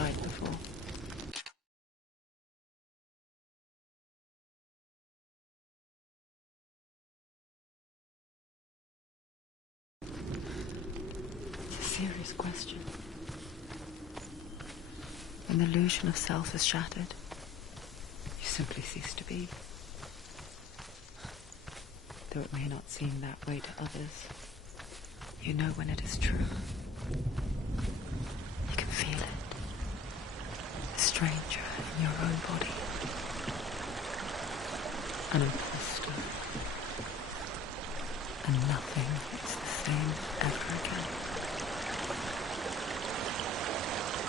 died before. It's a serious question. When the illusion of self is shattered, you simply cease to be. Though it may not seem that way to others, you know when it is true. You can feel it. A stranger in your own body. An imposter. And nothing is the same ever again.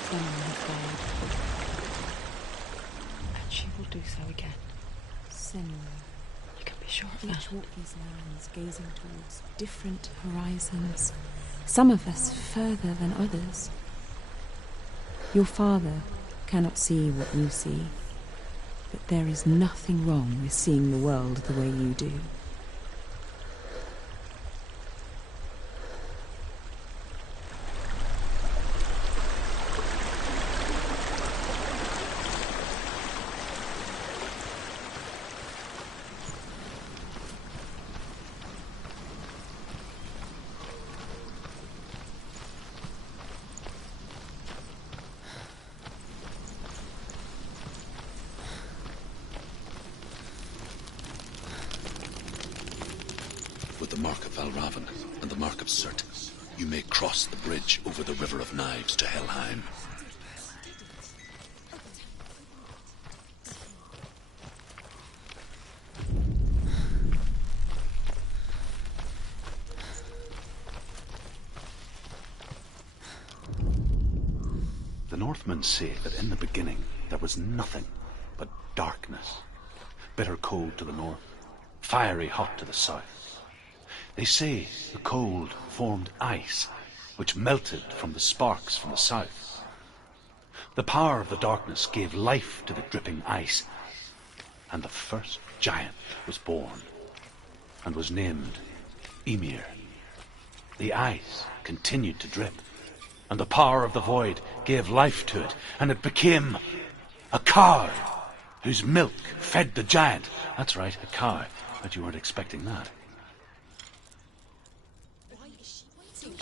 Someone has died. And she will do so again. Senua. You can be sure of that. Each walk these lands, gazing towards different horizons. Some of us further than others. Your father cannot see what you see, but there is nothing wrong with seeing the world the way you do. With the mark of Valravan and the mark of Celtic, you may cross the bridge over the River of Knives to Helheim. The Northmen say that in the beginning there was nothing but darkness. Bitter cold to the north, fiery hot to the south. They say the cold formed ice, which melted from the sparks from the south. The power of the darkness gave life to the dripping ice, and the first giant was born, and was named Ymir. The ice continued to drip, and the power of the void gave life to it, and it became a cow, whose milk fed the giant. That's right, a cow. Bet you weren't expecting that.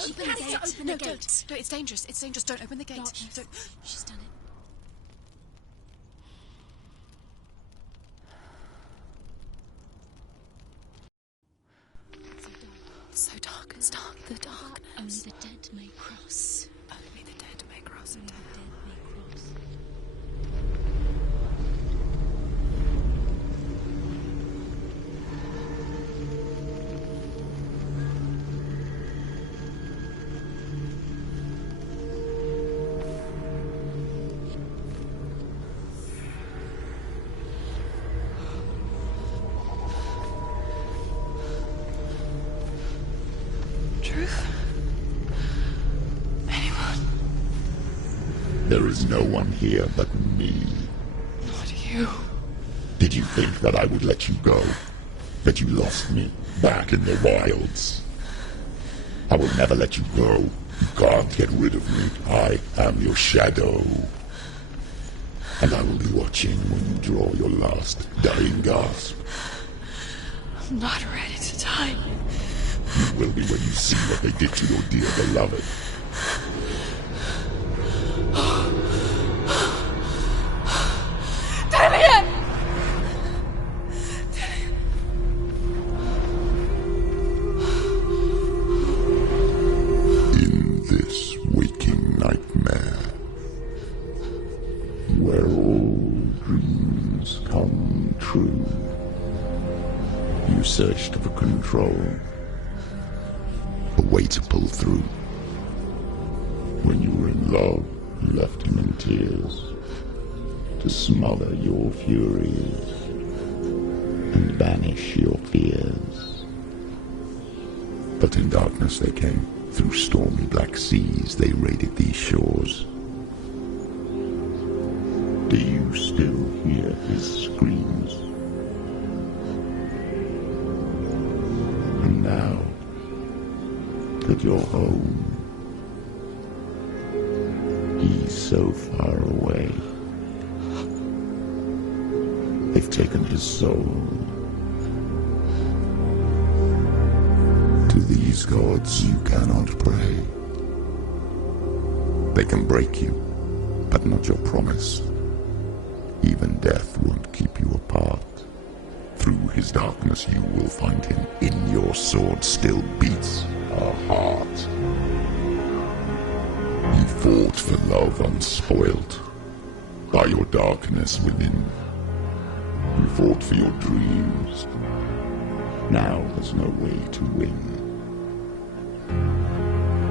Open the gate. Open the gate. No, it's dangerous. It's dangerous. Don't open the gate. No, don't. She's done it. So dark. It's dark. The darkness. Only the dead may cross. Only the dead may cross. Only the dead may cross. Druth? Anyone? There is no one here but me. Not you. Did you think that I would let you go? That you lost me back in the wilds? I will never let you go. You can't get rid of me. I am your shadow. And I will be watching when you draw your last dying gasp. I'm not ready to die. You will be when you see what they did to your dear beloved. Damien! In this waking nightmare, where all dreams come true, you searched for control, a way to pull through. When you were in love, you left him in tears, to smother your furies and banish your fears. But in darkness they came, through stormy black seas they raided these shores. Do you still hear his screams? And now that you're home, he's so far away. They've taken his soul. To these gods you cannot pray. They can break you, but not your promise. Even death won't keep you apart. Through his darkness you will find him. In your sword still beats a heart. You fought for love unspoilt by your darkness within. You fought for your dreams. Now there's no way to win.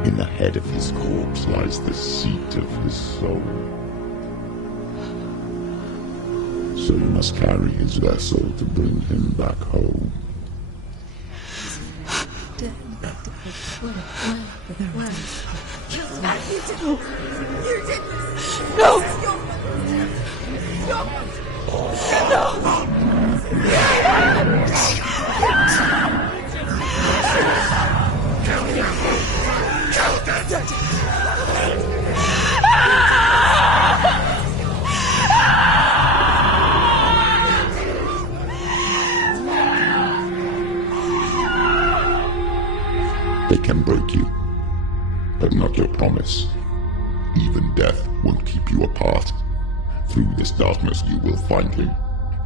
In the head of his corpse lies the seat of his soul. So you must carry his vessel to bring him back home. They can break you, but not your promise. Even death won't keep you apart. Through this darkness you will find him.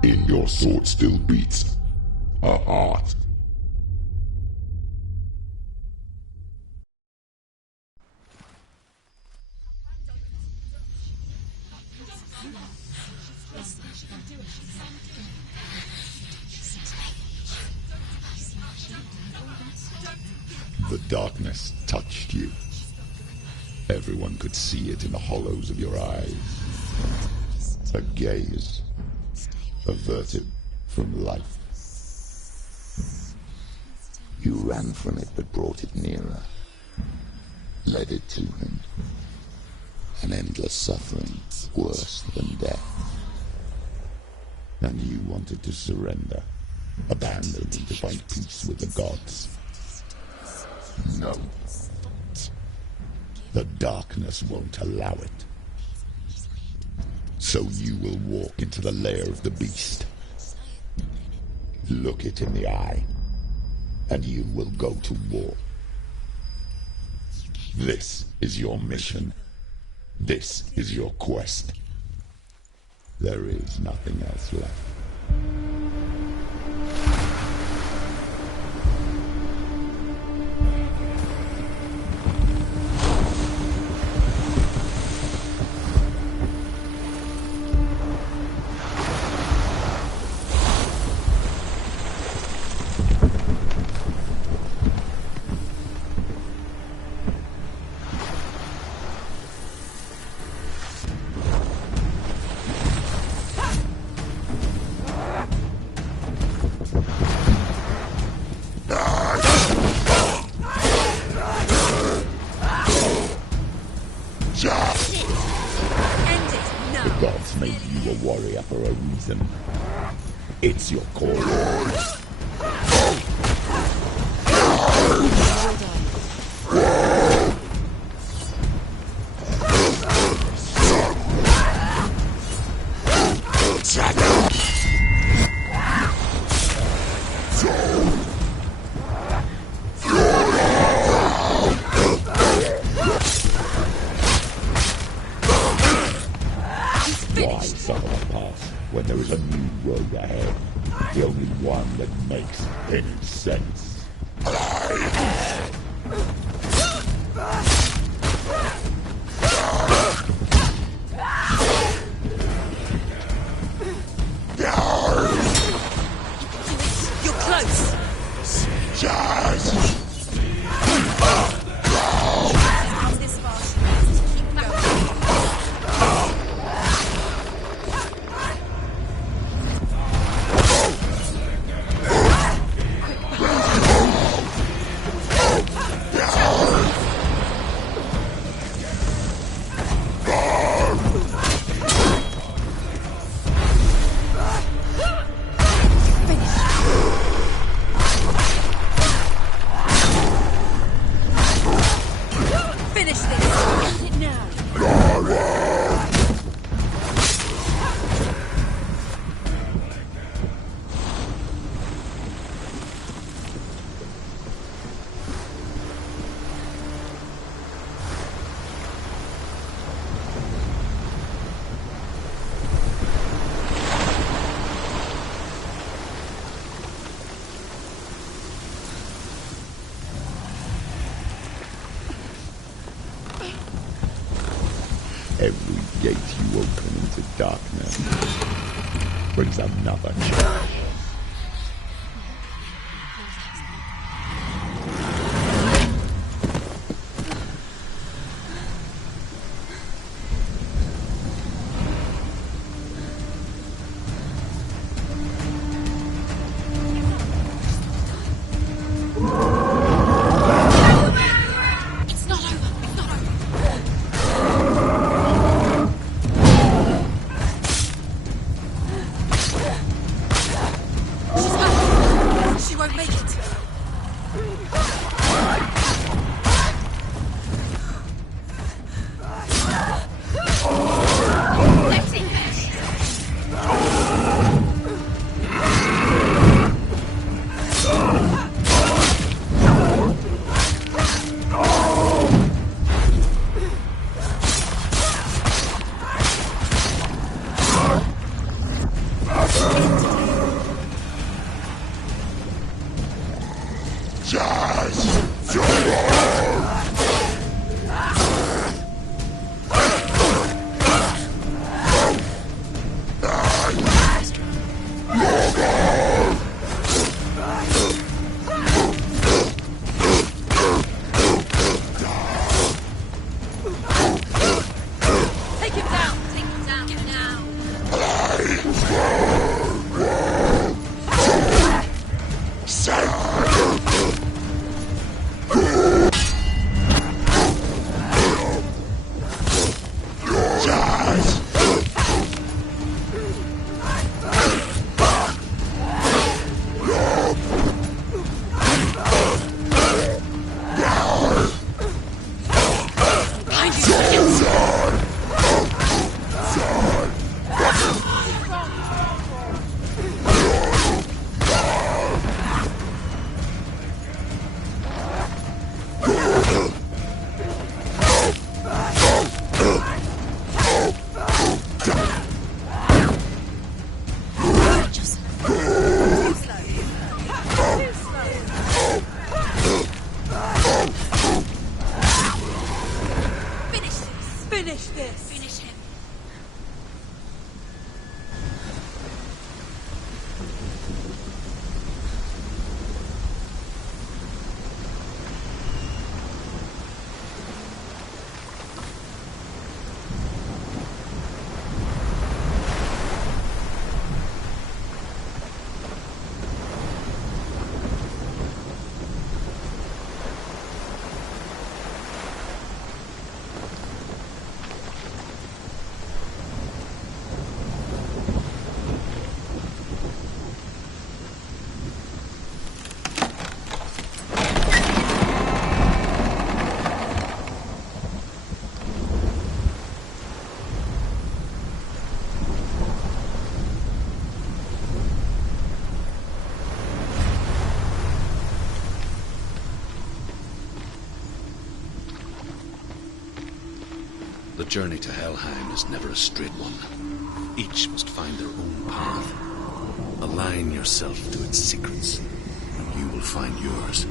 In your sword still beats a heart. The darkness touched you. Everyone could see it in the hollows of your eyes. A gaze averted from life. You ran from it but brought it nearer. Led it to him. An endless suffering, worse than death. And you wanted to surrender, abandon and to find peace with the gods. No. The darkness won't allow it. So you will walk into the lair of the beast. Look it in the eye, and you will go to war. This is your mission. This is your quest. There is nothing else left. It's your core. Why suffer the past when there is a new road ahead? The only one that makes any sense. You're close. Finish this. End it now. Every gate you open into darkness brings another challenge. The journey to Helheim is never a straight one. Each must find their own path. Align yourself to its secrets, and you will find yours.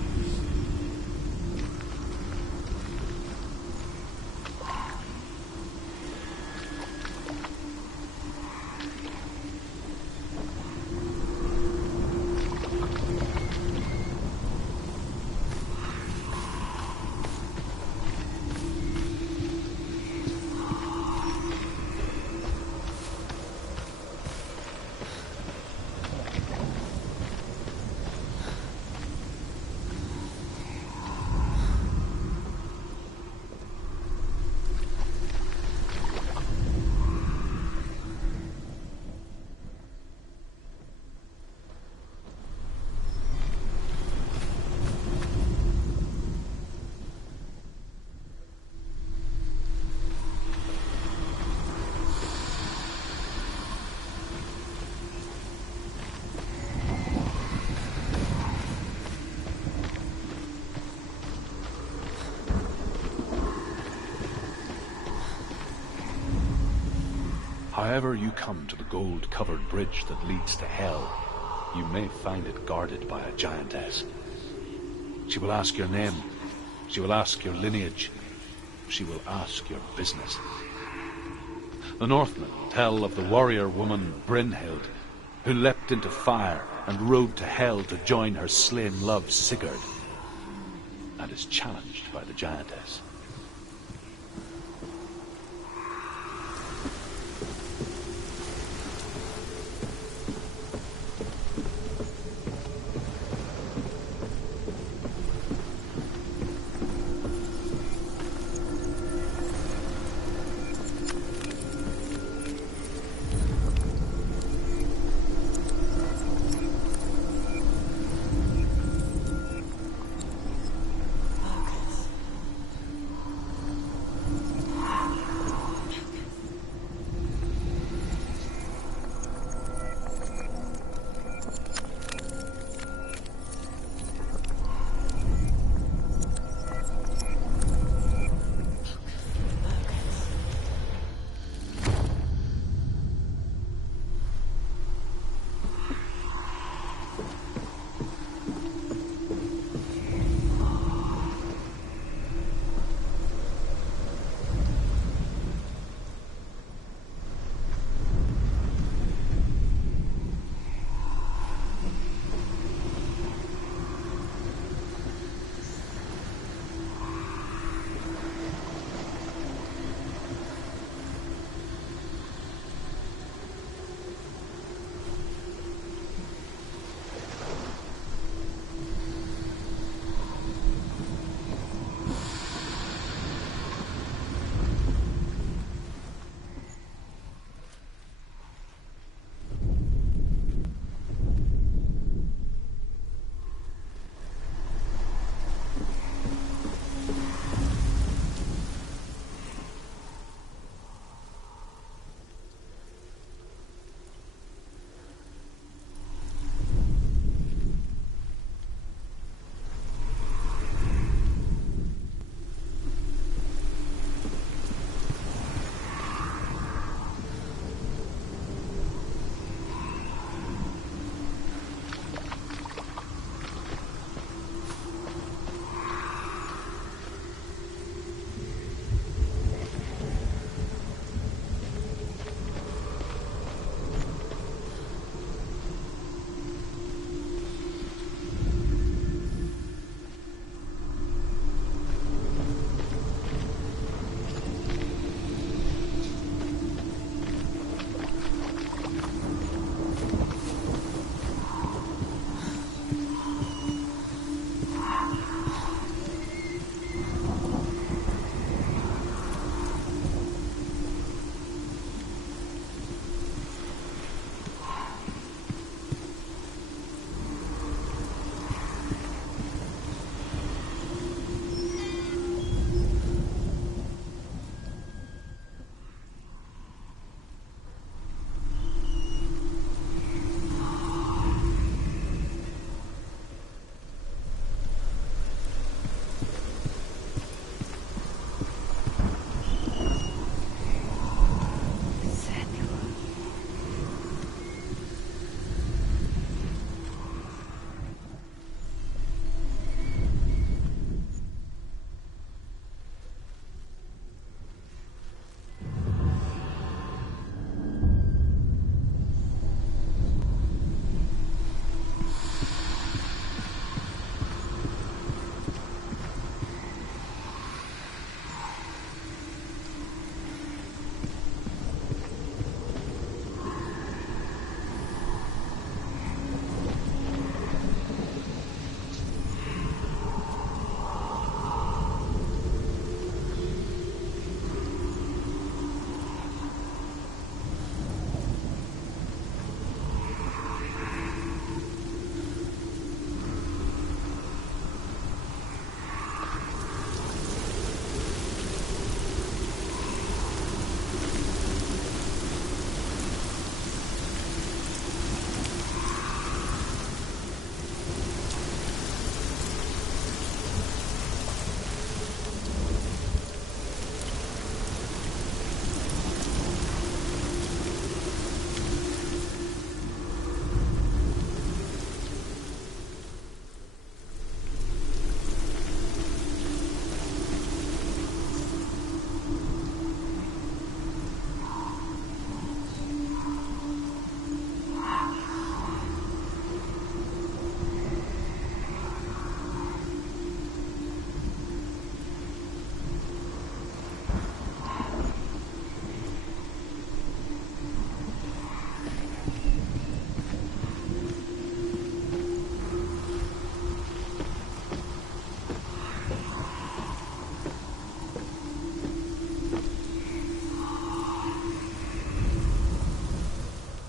However you come to the gold-covered bridge that leads to Hell, you may find it guarded by a giantess. She will ask your name. She will ask your lineage. she will ask your business. The Northmen tell of the warrior woman Brynhild, who leapt into fire and rode to Hell to join her slain love Sigurd, and is challenged by the giantess.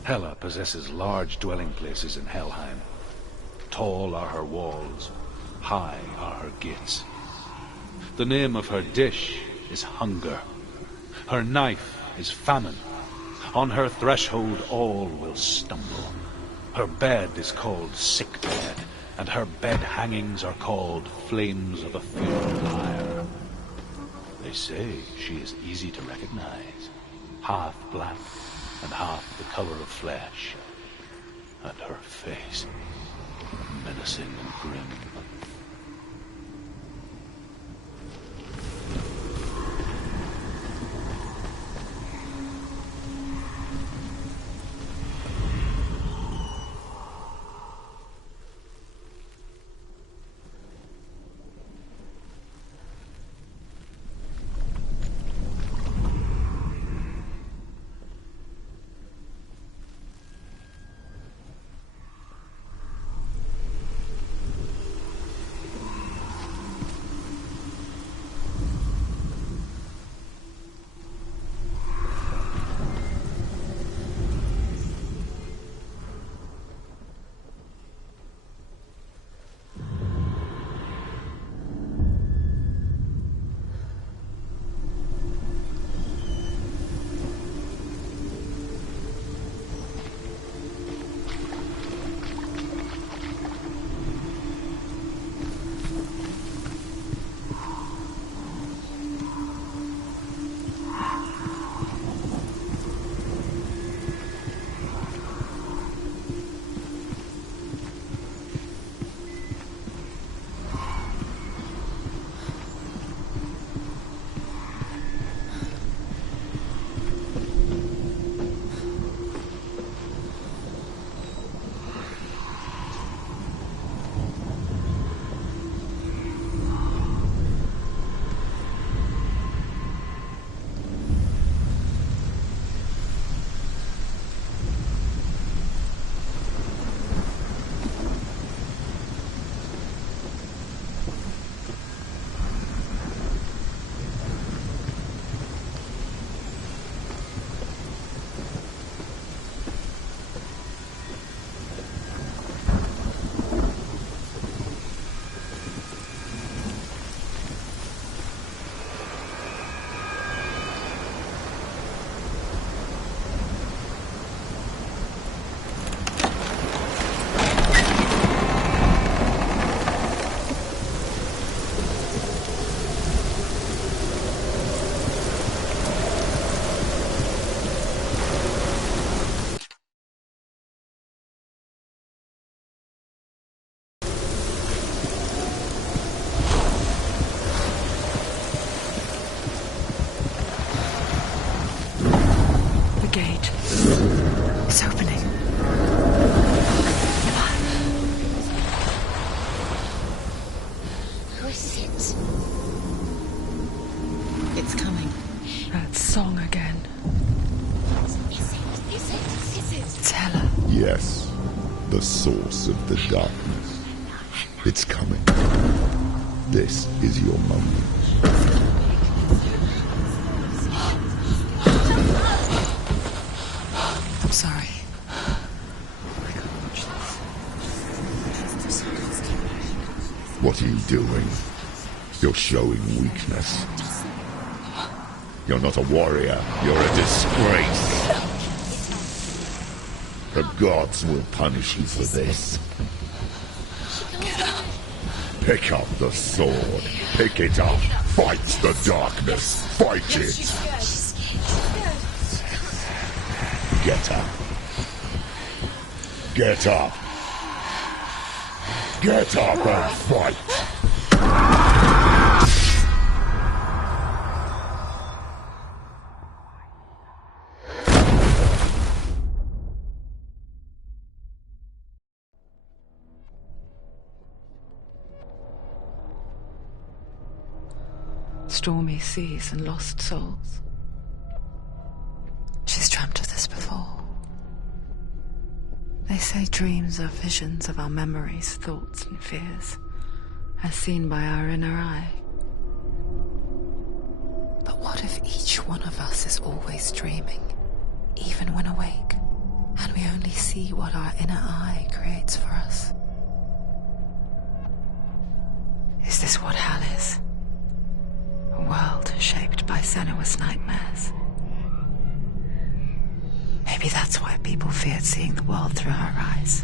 Hela possesses large dwelling places in Helheim. Tall are her walls, high are her gates. The name of her dish is hunger. Her knife is famine. On her threshold all will stumble. Her bed is called sick bed, and her bed hangings are called flames of a funeral pyre. They say she is easy to recognize, half black and half the color of flesh, and her face menacing and grim. It's opening. Who is it? It's coming. That song again. Is it? It's Hela. Yes, the source of the darkness. It's coming. This is your moment. I'm sorry. What are you doing? You're showing weakness. You're not a warrior. You're a disgrace. The gods will punish you for this. Pick up the sword. Pick it up. Fight the darkness. Fight it. Get up. Get up. Get up and fight. Stormy seas and lost souls. She's dreamt of this before. They say dreams are visions of our memories, thoughts and fears, as seen by our inner eye. But what if each one of us is always dreaming, even when awake, and Can we only see what our inner eye creates for us? Is this what hell is? A world shaped by Senua's nightmares. Maybe that's why people feared seeing the world through her eyes.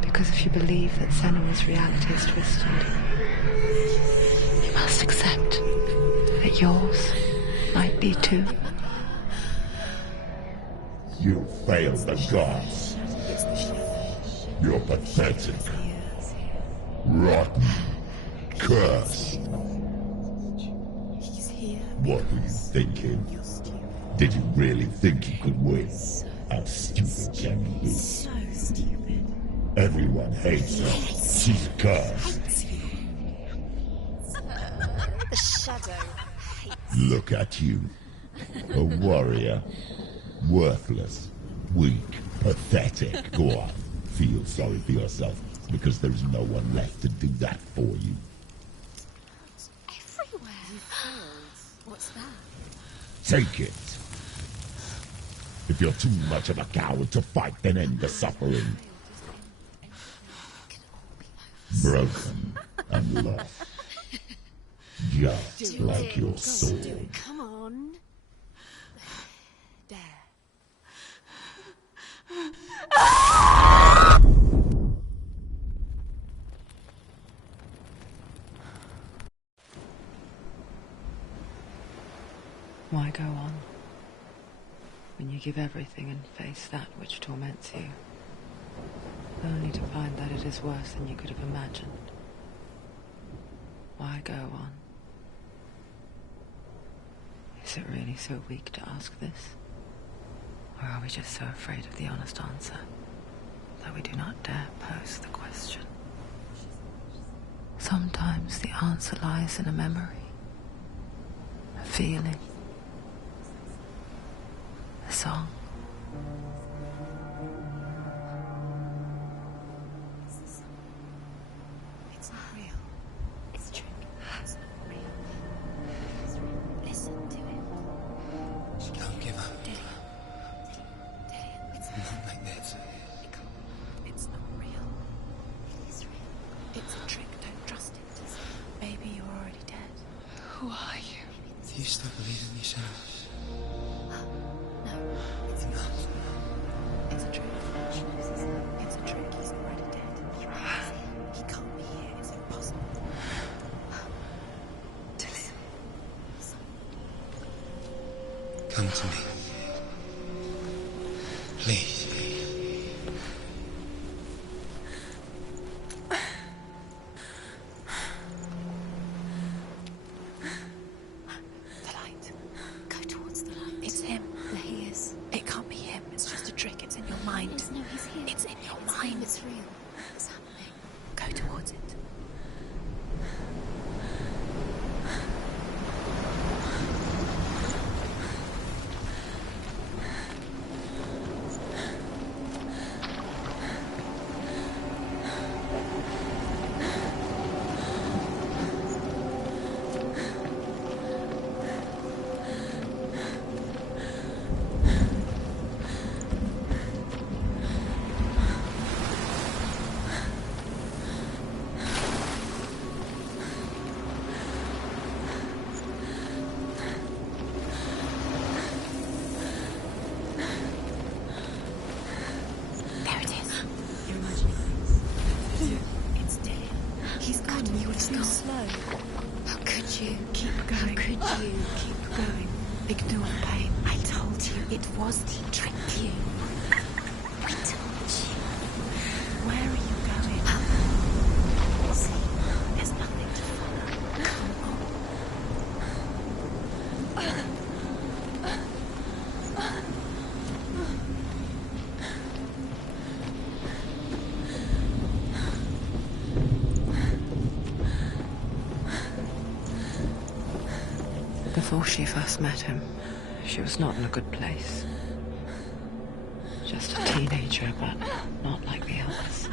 Because if you believe that Senua's reality is twisted, you must accept that yours might be too. You failed the gods. You're pathetic. Rotten. Cursed. What were you thinking? Did you really think you could win? How stupid can you be? So stupid. Everyone hates her. She's cursed. The shadow hates. Look at you. A warrior. Worthless. Weak. Pathetic. Go on. Feel sorry for yourself, because there's no one left to do that for you. Everywhere. What's that? Take it. If you're too much of a coward to fight, then end the suffering. Broken and lost. Just like your soul. Come on. There. Why go on? When you give everything and face that which torments you, only to find that it is worse than you could have imagined. Why go on? Is it really so weak to ask this? Or are we just so afraid of the honest answer that we do not dare pose the question? Sometimes the answer lies in a memory, a feeling, a song. It's not real. It's true. It's not real. It's real. Listen to it. She can't give up. Dillian, it's Not like this. it can't. It's not real. It is real. It's a trick. Don't trust it. Maybe you're already dead. Who are you? Do you still believe in yourself? No, it's not. It's a trick. It's a trick. He's already dead. He can't be here. It's impossible. Dillian. Come to me. Please. The light. Go towards the light. It's him. There he is. It can't be him. It's just a trick. It's in your mind. No, he's here. It's in your mind. It's real. It's happening. Go towards it. There it is. You're imagining things. It's Dillian. He's gone. You were too slow. How could you? Keep going. How could you? Keep going. Ignore the pain. I told you it was he tricked you. We told you. Where are you going? See, there's nothing to follow. Come on. Before she first met him, she was not in a good place. Just a teenager, but not like the others.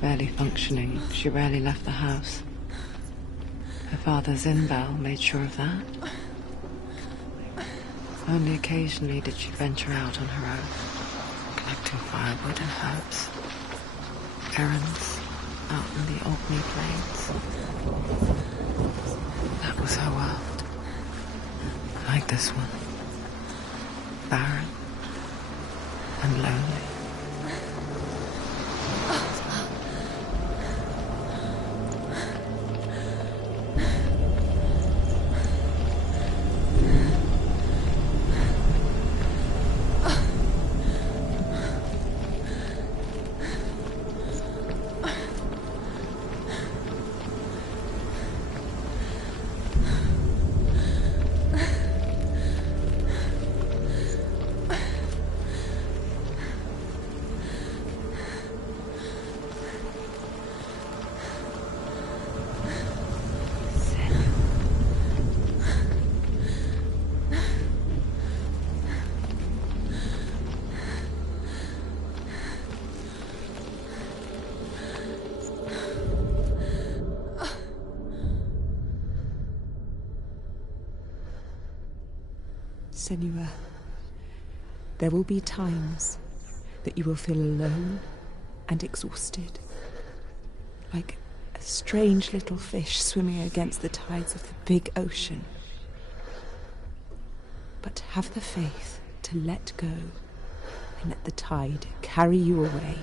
Barely functioning, she rarely left the house. Her father's in bell made sure of that. Only occasionally did she venture out on her own, collecting firewood and herbs, errands out in the Orkney plains. That was her world. Like this one. Barren and lonely. Senua, there will be times that you will feel alone and exhausted, like a strange little fish swimming against the tides of the big ocean. But have the faith to let go and let the tide carry you away.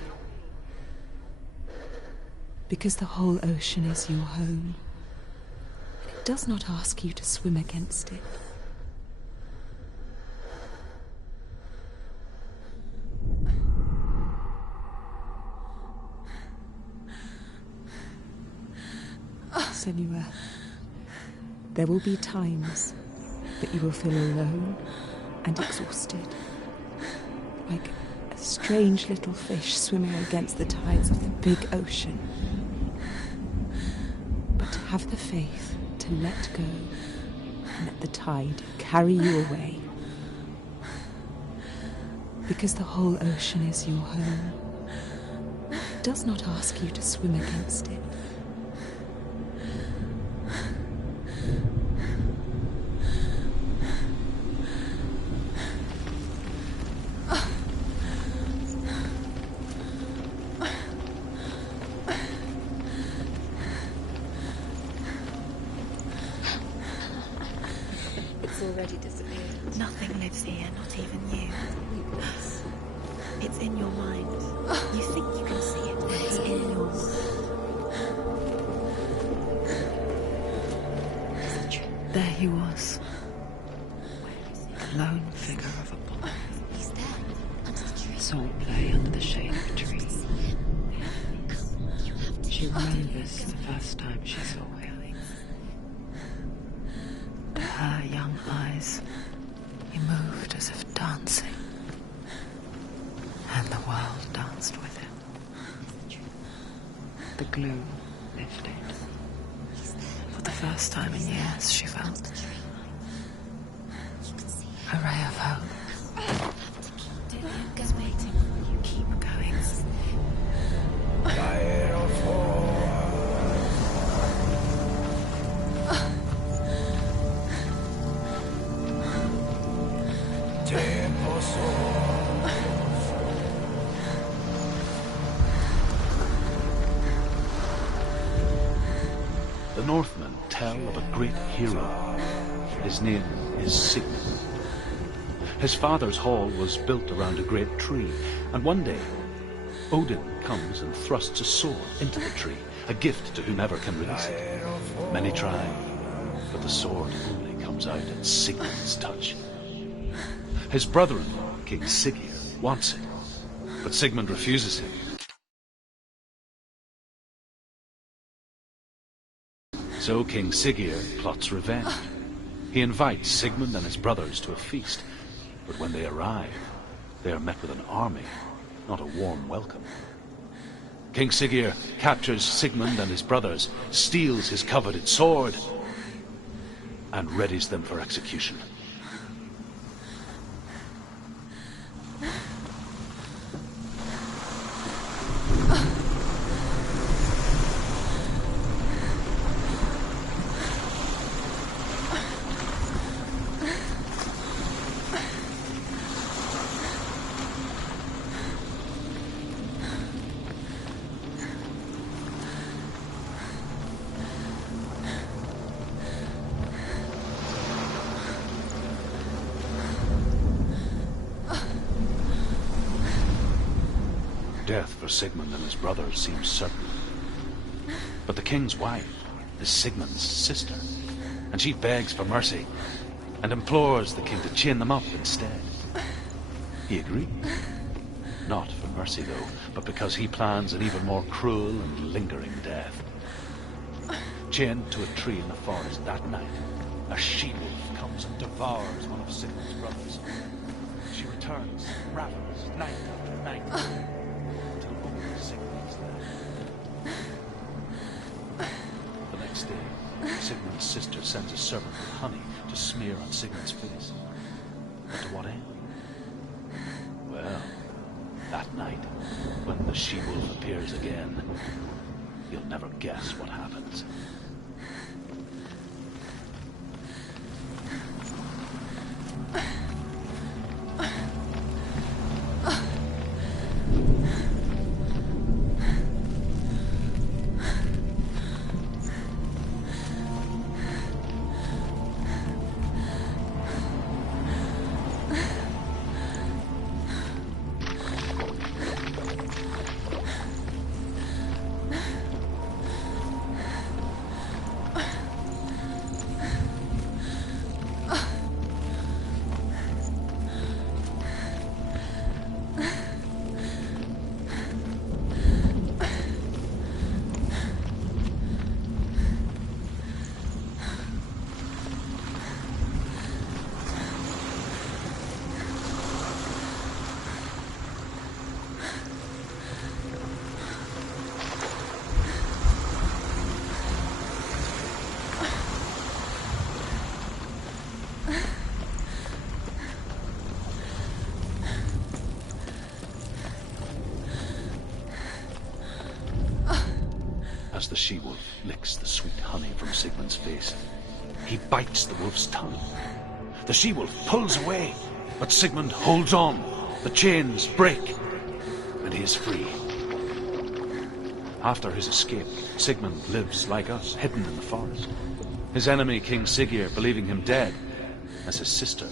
Because the whole ocean is your home, and it does not ask you to swim against it. Senua, there will be times that you will feel alone and exhausted, like a strange little fish swimming against the tides of the big ocean. But have the faith to let go and let the tide carry you away. Because the whole ocean is your home, it does not ask you to swim against it. Already disappeared. Nothing lives here, not even you. It's in your mind. You think you can see it, but it's in your mind. There he was, the lone figure of a boy. He's there, under the tree. Swordplay under the shade of a tree. She remembers the first time she saw him. Her young eyes, he moved as if dancing, and the world danced with him. The gloom lifted. For the first time in years, she felt a ray of hope. Just waiting. You keep going. The Northmen tell of a great hero. His name is Sigmund. His father's hall was built around a great tree, and one day Odin comes and thrusts a sword into the tree, a gift to whomever can release it. Many try, but the sword only comes out at Sigmund's touch. His brother-in-law, King Siggeir, wants it, but Sigmund refuses him. So King Siggeir plots revenge. He invites Sigmund and his brothers to a feast, but when they arrive, they are met with an army, not a warm welcome. King Siggeir captures Sigmund and his brothers, steals his coveted sword, and readies them for execution. Death for Sigmund and his brothers seems certain. But the king's wife is Sigmund's sister, and she begs for mercy and implores the king to chain them up instead. He agrees. Not for mercy, though, but because he plans an even more cruel and lingering death. Chained to a tree in the forest that night, a she-wolf comes and devours one of Sigmund's brothers. She returns, ravens, night after night, until only Sigmund is left. The next day, Sigmund's sister sends a servant with honey to smear on Sigmund's face. But to what end? Well, that night, when the she-wolf appears again, you'll never guess what happens. As the she-wolf licks the sweet honey from Sigmund's face, he bites the wolf's tongue. The she-wolf pulls away, but Sigmund holds on. The chains break, and he is free. After his escape, Sigmund lives like us, hidden in the forest. His enemy, King Siggeir, believing him dead, as his sister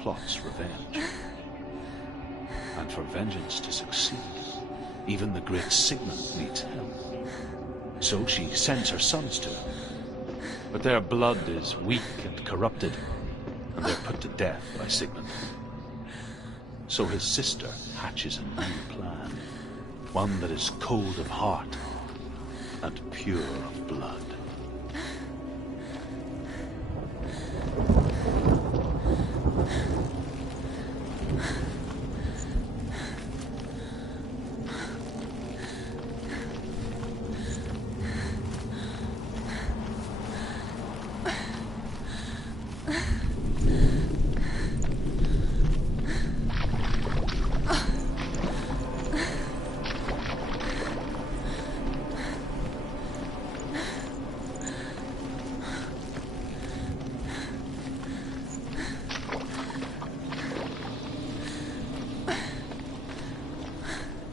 plots revenge. And for vengeance to succeed, even the great Sigmund needs help. So she sends her sons to him. But their blood is weak and corrupted, and they're put to death by Sigmund. So his sister hatches a new plan, one that is cold of heart and pure of blood.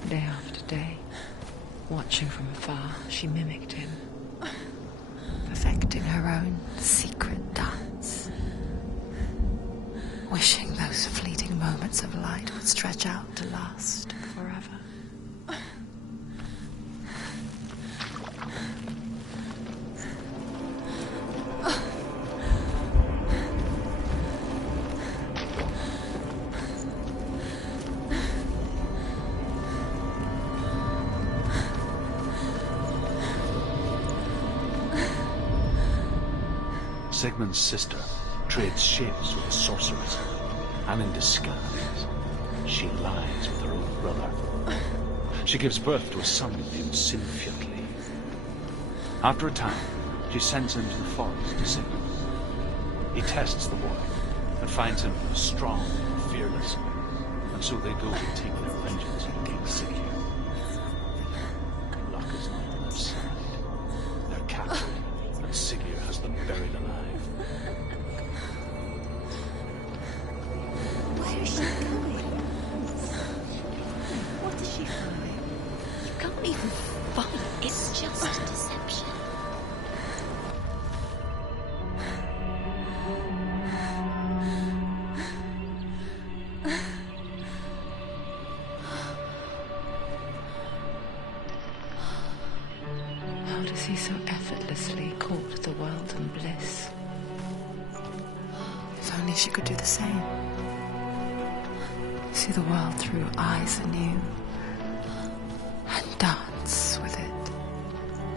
Day after day, watching from afar, she mimicked him, perfecting her own secret dance, wishing those fleeting moments of light would stretch out to last forever. Sigmund's sister trades shapes with the sorceress, and in disguise, she lies with her own brother. She gives birth to a son named Sinfjotli. After a time, she sends him to the forest to Sigmund. He tests the boy and finds him strong and fearless, and so they go to take their vengeance on King Siggeir. Luck is not on their side. They're captured, and Siggeir has them buried alive. Where is she going? What does she find? You can't even fight. It's just deception. so effortlessly caught the world in bliss. If only she could do the same. See the world through eyes anew. And dance with it,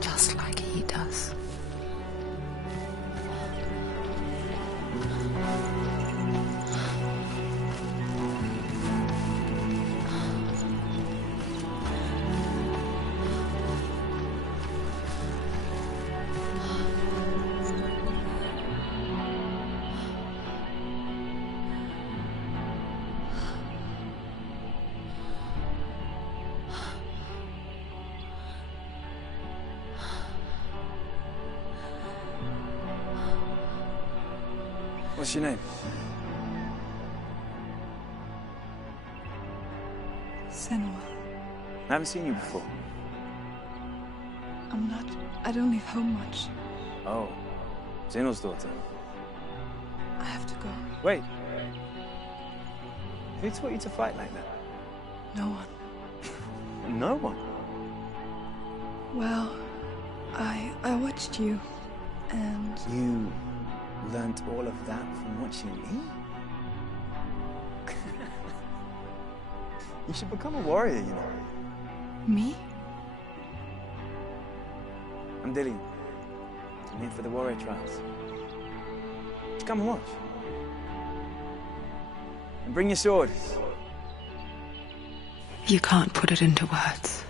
just like he does. What's your name? Senua. I haven't seen you before. I don't leave home much. Oh, Zeno's daughter. I have to go. Wait. Who taught you to fight like that? No one. No one? Well, I watched you, and... You learnt all of that from watching me? You should become a warrior, you know. Me? I'm Dillian. I'm here for the warrior trials. Just come and watch. And bring your sword. You can't put it into words.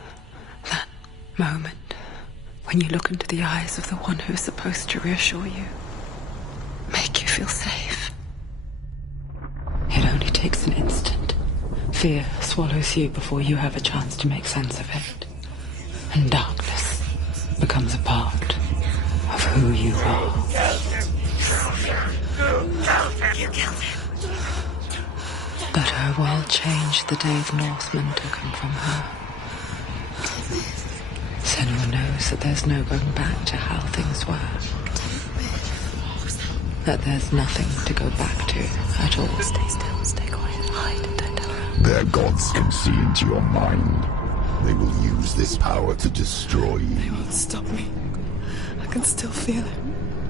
That moment when you look into the eyes of the one who's supposed to reassure you, make you feel safe. It only takes an instant. Fear swallows you before you have a chance to make sense of it. And darkness becomes a part of who you are. But her world changed the day the Norsemen took him from her. Senua knows that there's no going back to how things were. That there's nothing to go back to at all. Stay still, stay quiet, hide, don't tell her. Their gods can see into your mind. They will use this power to destroy you. They won't stop me. I can still feel it.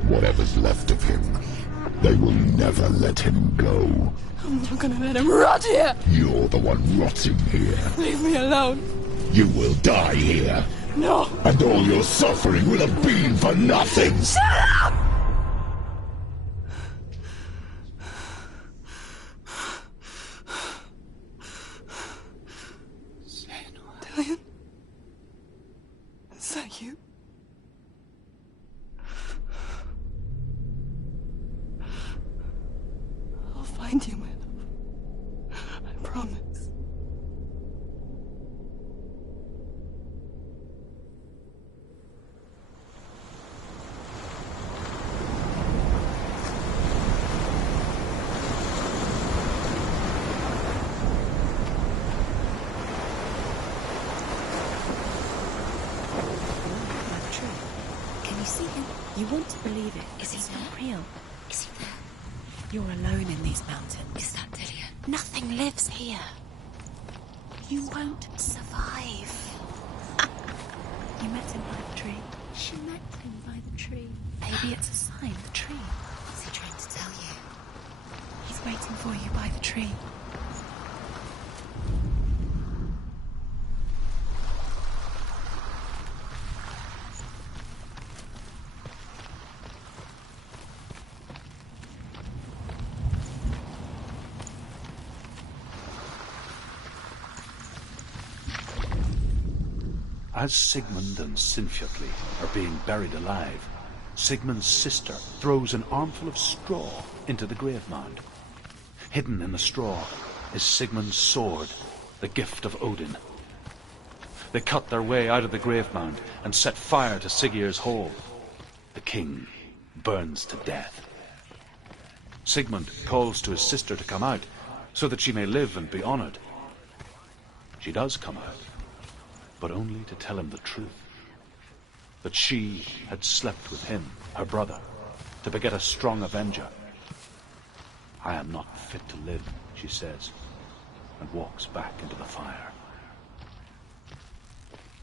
Whatever's left of him, they will never let him go. I'm not gonna let him rot here! You're the one rotting here. Leave me alone! You will die here. No! And all your suffering will have been for nothing. Shut up! Dillian? Is that you? I'll find you, my love. I promise. Can you see him? You want to believe it. Is he not real? Is he there? You're alone in these mountains. Is that Dillian? Nothing lives here. You won't survive. You met him by the tree. She met him by the tree. Maybe it's a sign, the tree. What's he trying to tell you? He's waiting for you by the tree. As Sigmund and Sinfjotli are being buried alive, Sigmund's sister throws an armful of straw into the grave mound. Hidden in the straw is Sigmund's sword, the gift of Odin. They cut their way out of the grave mound and set fire to Siggeir's hall. The king burns to death. Sigmund calls to his sister to come out, so that she may live and be honored. She does come out, but only to tell him the truth. That she had slept with him, her brother, to beget a strong avenger. I am not fit to live, she says, and walks back into the fire.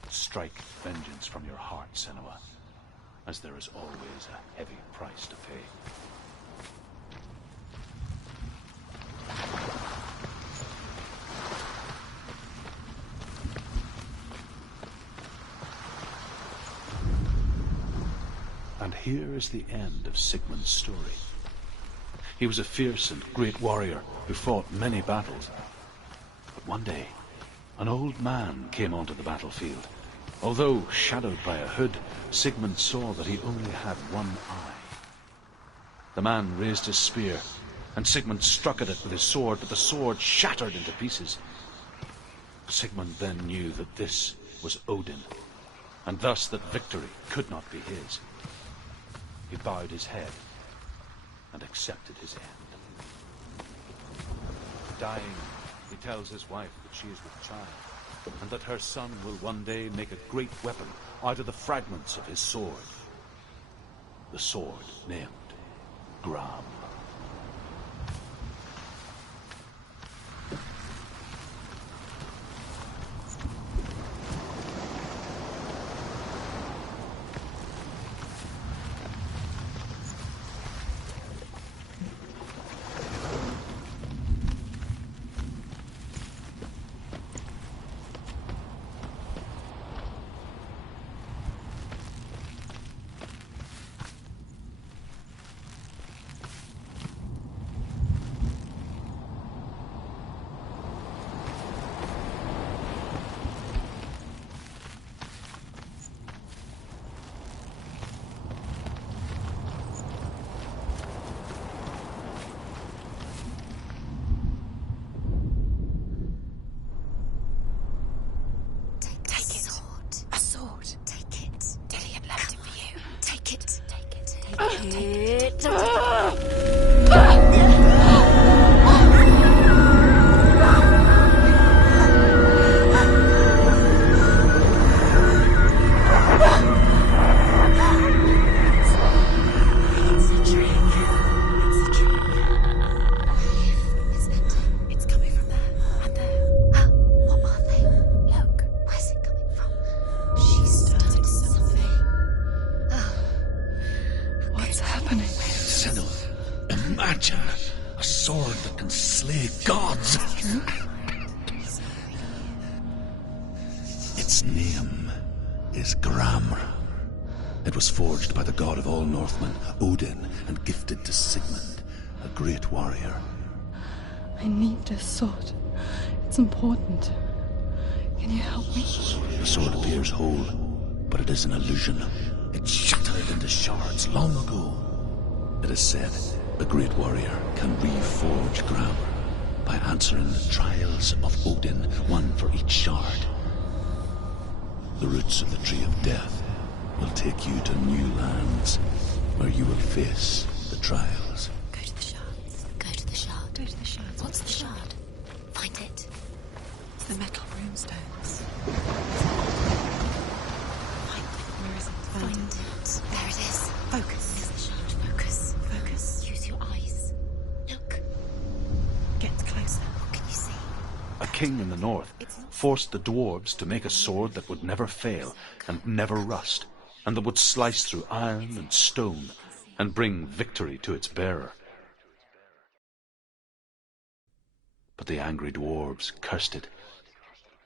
Strike vengeance from your heart, Senua. as there is always a heavy price to pay. And here is the end of Sigmund's story. He was a fierce and great warrior who fought many battles. But one day, an old man came onto the battlefield. Although shadowed by a hood, Sigmund saw that he only had one eye. The man raised his spear, and Sigmund struck at it with his sword, but the sword shattered into pieces. Sigmund then knew that this was Odin, and thus that victory could not be his. He bowed his head and accepted his end. Dying, he tells his wife that she is with child, and that her son will one day make a great weapon out of the fragments of his sword. The sword named Gram. Its name is Gram. It was forged by the god of all Northmen, Odin, and gifted to Sigmund, a great warrior. I need this sword. It's important. Can you help me? The sword appears whole, but it is an illusion. It shattered into shards long ago. It is said the great warrior can reforge Gram by answering the trials of Odin, one for each shard. The roots of the tree of death will take you to new lands where you will face the trials. Go to the shards. Go to the shard. Go to the shards. What's the shard? Find it. It's the metal runestones. Find it. Where is it? Find it. There it is. Focus. It's the shard. Focus. Focus. Use your eyes. Look. Get closer. What can you see? A king in the north forced the dwarves to make a sword that would never fail and never rust, and that would slice through iron and stone and bring victory to its bearer. But the angry dwarves cursed it.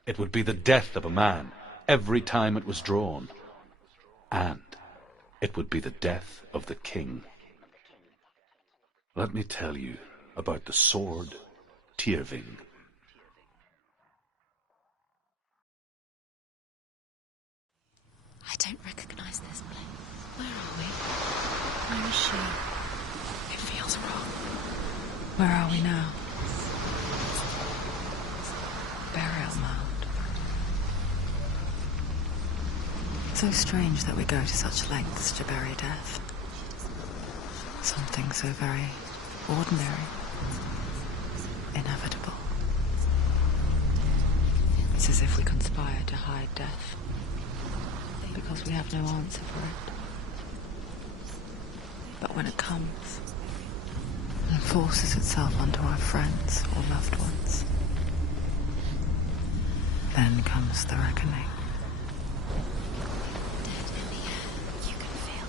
It would be the death of a man every time it was drawn, and it would be the death of the king. Let me tell you about the sword Tyrving. I don't recognize this place. Where are we? Where is she? It feels wrong. Where are we now? Burial mound. So strange that we go to such lengths to bury death. Something so very ordinary, inevitable. It's as if we conspire to hide death, because we have no answer for it. But when it comes and forces itself onto our friends or loved ones, then comes the reckoning. Dead in the air. You can feel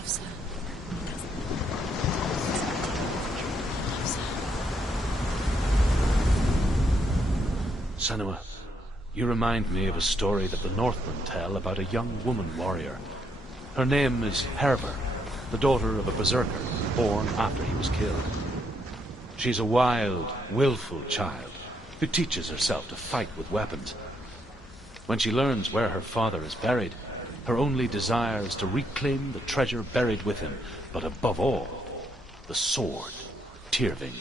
loves her. Senua, you remind me of a story that the Northmen tell about a young woman warrior. Her name is Herber, the daughter of a berserker, born after he was killed. She's a wild, willful child who teaches herself to fight with weapons. When she learns where her father is buried, her only desire is to reclaim the treasure buried with him, but above all, the sword, Tyrving.